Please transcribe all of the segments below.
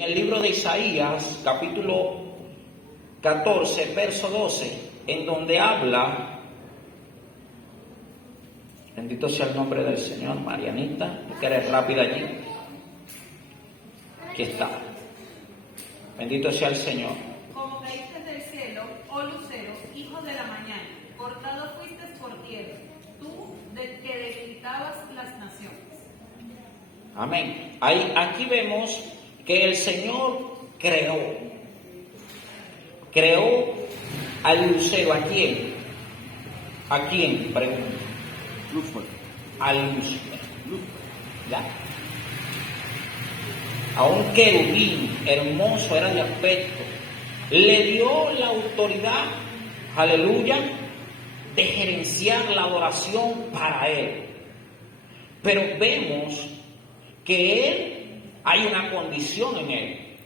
En el libro de Isaías, capítulo 14, verso 12, en donde habla, bendito sea el nombre del Señor, Marianita, que eres rápida allí. Aquí está. Bendito sea el Señor. Como caíste del cielo, oh lucero, hijo de la mañana, cortado fuiste por tierra, tú que debilitabas las naciones. Amén. Aquí vemos que el Señor creó al lucero. ¿A quién? ¿A quién? Pregunto. Al lucero. ¿Ya? A un querubín hermoso era de aspecto. Le dio la autoridad, aleluya, de gerenciar la adoración para él. Pero vemos que él, hay una condición en él.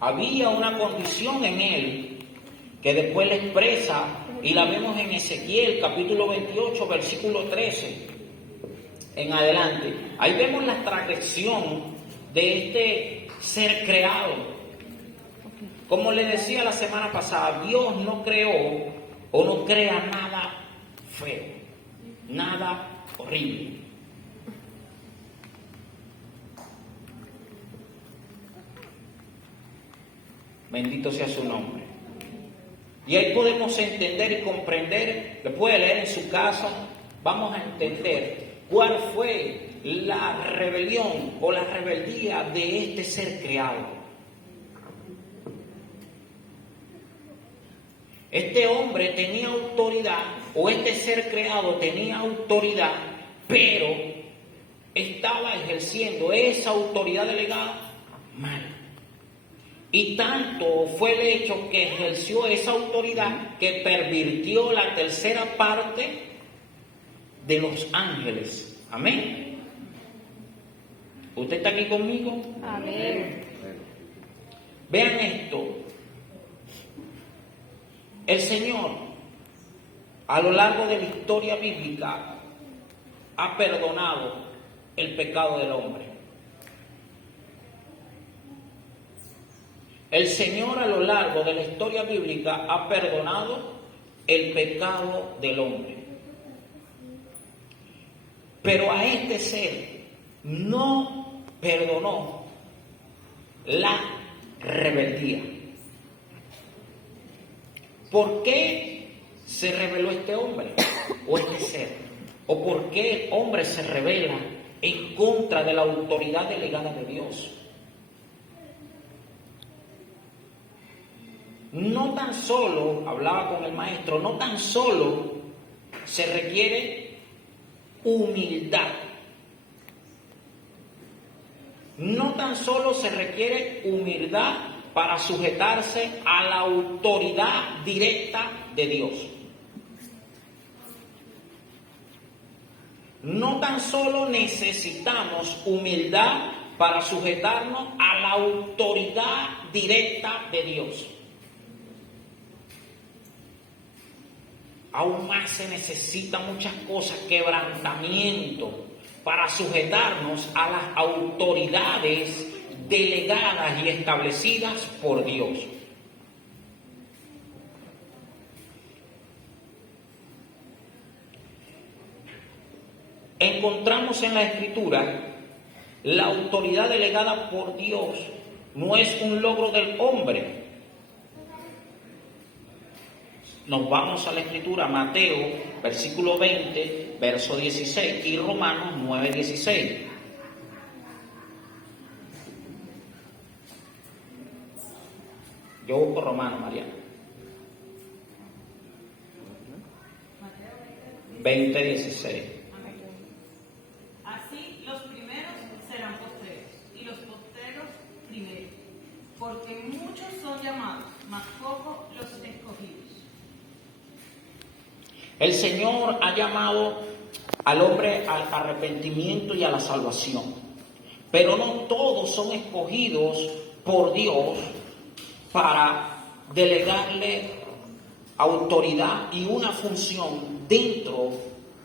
Había una condición en él que después le expresa y la vemos en Ezequiel capítulo 28 versículo 13 en adelante. Ahí vemos la transgresión de este ser creado. Como le decía la semana pasada, Dios no creó o no crea nada feo, nada horrible. Bendito sea su nombre. Y ahí podemos entender y comprender, lo puede leer en su casa, vamos a entender cuál fue la rebelión o la rebeldía de este ser creado. Este hombre tenía autoridad, o este ser creado tenía autoridad, pero estaba ejerciendo esa autoridad delegada mal. Y tanto fue el hecho que ejerció esa autoridad que pervirtió la tercera parte de los ángeles. Amén. ¿Usted está aquí conmigo? Amén. Vean esto. El Señor, a lo largo de la historia bíblica, ha perdonado el pecado del hombre. El Señor, a lo largo de la historia bíblica, ha perdonado el pecado del hombre. Pero a este ser no perdonó la rebeldía. ¿Por qué se rebeló este hombre o este ser? ¿O por qué el hombre se rebela en contra de la autoridad delegada de Dios? No tan solo, hablaba con el maestro, no tan solo se requiere humildad. No tan solo se requiere humildad para sujetarse a la autoridad directa de Dios. No tan solo necesitamos humildad para sujetarnos a la autoridad directa de Dios. Aún más se necesitan muchas cosas, quebrantamiento, para sujetarnos a las autoridades delegadas y establecidas por Dios. Encontramos en la Escritura la autoridad delegada por Dios no es un logro del hombre. Nos vamos a la Escritura, Mateo, versículo 20, verso 16, y Romanos 9, 16. Yo busco Romanos, Mariana. 20, 16. Así los primeros serán postreros, y los postreros primeros, porque muchos son llamados, mas pocos los escogidos. El Señor ha llamado al hombre al arrepentimiento y a la salvación, pero no todos son escogidos por Dios para delegarle autoridad y una función dentro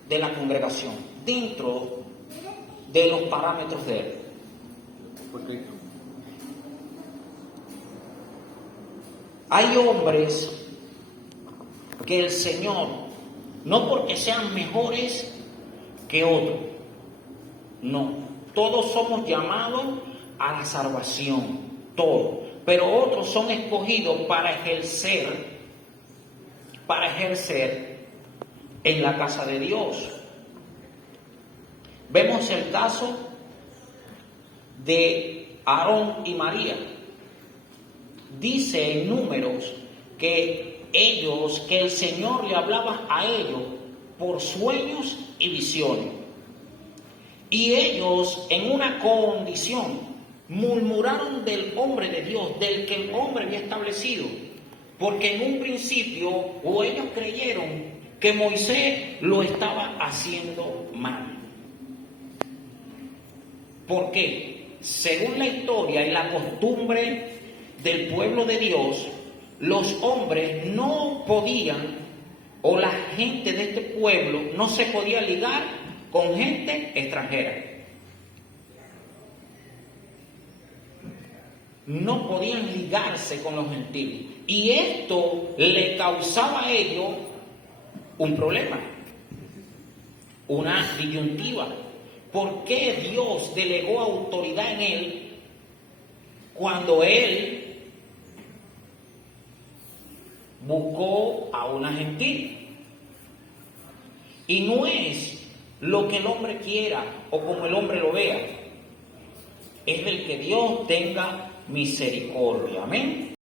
de la congregación, dentro de los parámetros de él. Porque hay hombres que el Señor, no porque sean mejores que otros, no, todos somos llamados a la salvación, todos, pero otros son escogidos para ejercer en la casa de Dios. Vemos el caso de Aarón y María. Dice en Números que el Señor le hablaba a ellos por sueños y visiones. Y ellos, en una condición, murmuraron del hombre de Dios, del que el hombre había establecido. Porque en un principio, o ellos creyeron que Moisés lo estaba haciendo mal. ¿Por qué? Según la historia y la costumbre del pueblo de Dios, los hombres no podían, o la gente de este pueblo no se podía ligar con gente extranjera. No podían ligarse con los gentiles. Y esto le causaba a ellos un problema, una disyuntiva. ¿Por qué Dios delegó autoridad en él cuando él buscó a una gentil? Y no es lo que el hombre quiera o como el hombre lo vea, es del que Dios tenga misericordia. Amén.